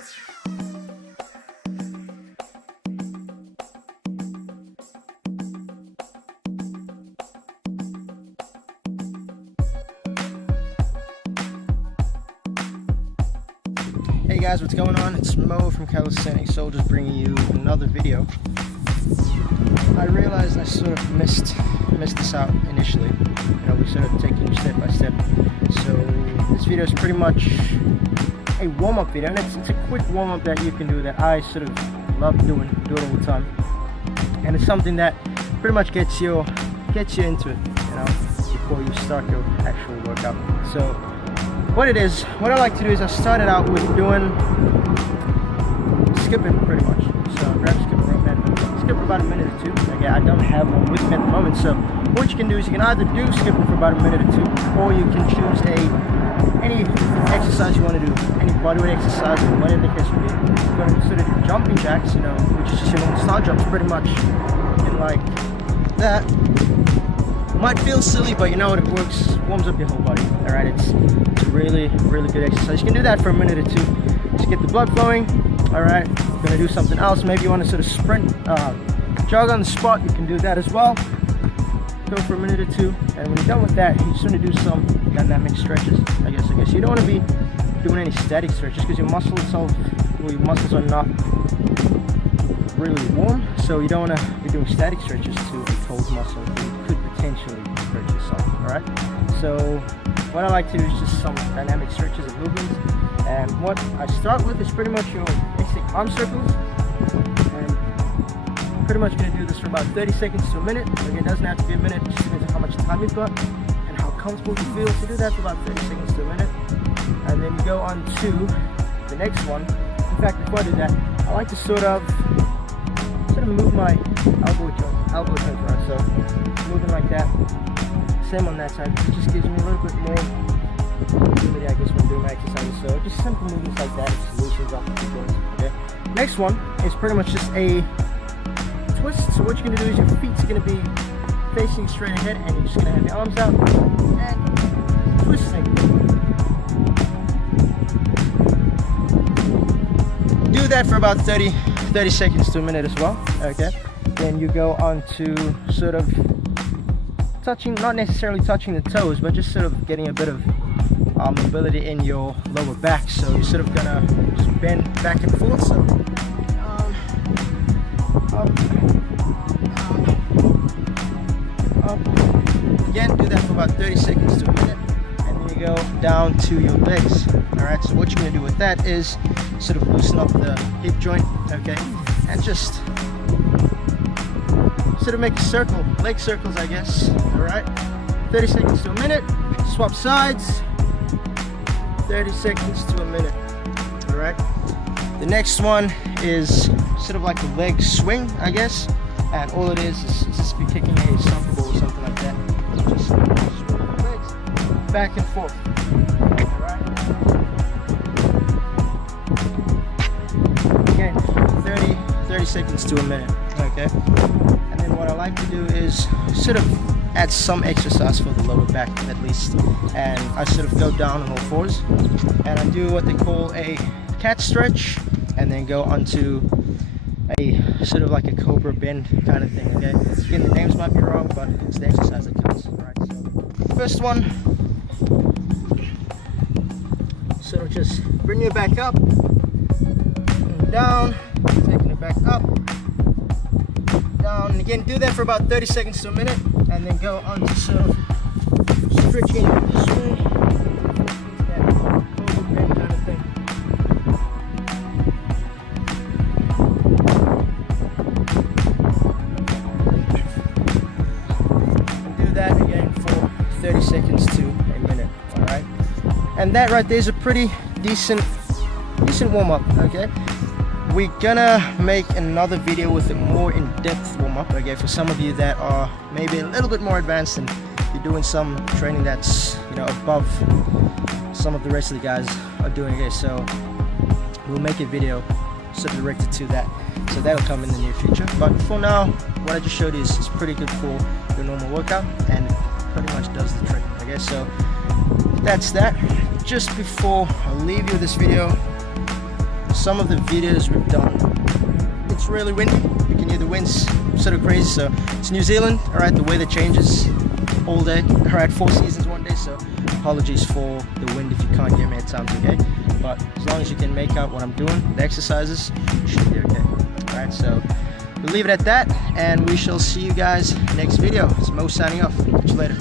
Hey guys, what's going on? It's Mo from Calisthenic Soldiers bringing you another video. I realized I sort of missed this out initially. You know, we sort of taking it step by step. So this video is pretty much a warm-up video, and it's a quick warm-up that you can do that I sort of love doing, do it all the time. And it's something that pretty much gets you into it, you know, before you start your actual workout. So what I like to do is I started out with doing skipping pretty much. So I grab a skip rope and skip for about a minute or two. Again, I don't have one with me at the moment, so what you can do is you can either do skipping for about a minute or two, or you can choose any exercise you want to do, any bodyweight exercise, whatever the case may be. You're going to sort of do jumping jacks, you know, which is just your normal style jumps, pretty much in like that. Might feel silly, but you know what, it works, warms up your whole body. Alright, it's a really good exercise. You can do that for a minute or two, just get the blood flowing. Alright, you're gonna do something else. Maybe you want to sort of sprint, jog on the spot, you can do that as well. Go for a minute or two, and when you're done with that, you just want to do some dynamic stretches, I guess. You don't want to be doing any static stretches because your muscles are not really warm, so you don't want to be doing static stretches to a cold muscle. You could potentially hurt yourself. Alright, so what I like to do is just some dynamic stretches and movements, and what I start with is pretty much your basic arm circles, and I'm pretty much going to do this for about 30 seconds to a minute. Again, it doesn't have to be a minute, it just depends on how much time you've got and how comfortable you feel. So do that for about 30 seconds to a minute, and then you go on to the next one. In fact, before I do that, I like to sort of move my elbow joint, right? So moving like that. Same on that side. It just gives me a little bit more mobility, I guess, when doing my exercises. So just simple movements like that, it loosens up the joints. Okay. Next one is pretty much just a twist. So what you're gonna do is your feet's gonna be facing straight ahead, and you're just gonna have your arms out and twisting. Do that for about 30 seconds to a minute as well. Okay, then you go on to sort of touching, not necessarily touching the toes, but just sort of getting a bit of mobility in your lower back. So you're sort of gonna just bend back and forth. So up. Again, do that for about 30 seconds to a minute, and then you go down to your legs. All right, so what you're gonna do with that is sort of loosen up the hip joint, okay, and just sort of make a circle, leg circles, I guess. All right, 30 seconds to a minute. Swap sides. 30 seconds to a minute. All right. The next one is sort of like a leg swing, I guess, and all it is just be kicking a soccer ball or something like that. So just swing the legs back and forth. All right. Again, 30 seconds to a minute. Okay. And then what I like to do is sort of add some exercise for the lower back at least, and I sort of go down on all fours and I do what they call a cat stretch, and then go onto a sort of like a cobra bend kind of thing. Okay, again, the names might be wrong, but it's the exercise that counts. Alright, so first one, sort of just bring it back up and down, taking it back up, down, and again do that for about 30 seconds to a minute, and then go on to sort of stretching this way, that cobra bend kind of thing. And do that again for 30 seconds to a minute. Alright, and that right there is a pretty decent warm-up. Okay, we're gonna make another video with a more in-depth warm-up, okay, for some of you that are maybe a little bit more advanced and you're doing some training that's, you know, above some of the rest of the guys are doing. Okay, so we'll make a video sort of directed to that, so that'll come in the near future. But for now, what I just showed you is pretty good for your normal workout, and it pretty much does the trick. Okay, so that's that. Just before I leave you with this video, some of the videos we've done, it's really windy. You can hear the winds sort of crazy. So it's New Zealand, all right, the weather changes all day, all right, 4 seasons one day, so apologies for the wind if you can't hear me at times, okay? But as long as you can make out what I'm doing, the exercises, you should be okay. All right, so we'll leave it at that, and we shall see you guys next video. It's Mo signing off. Catch you later.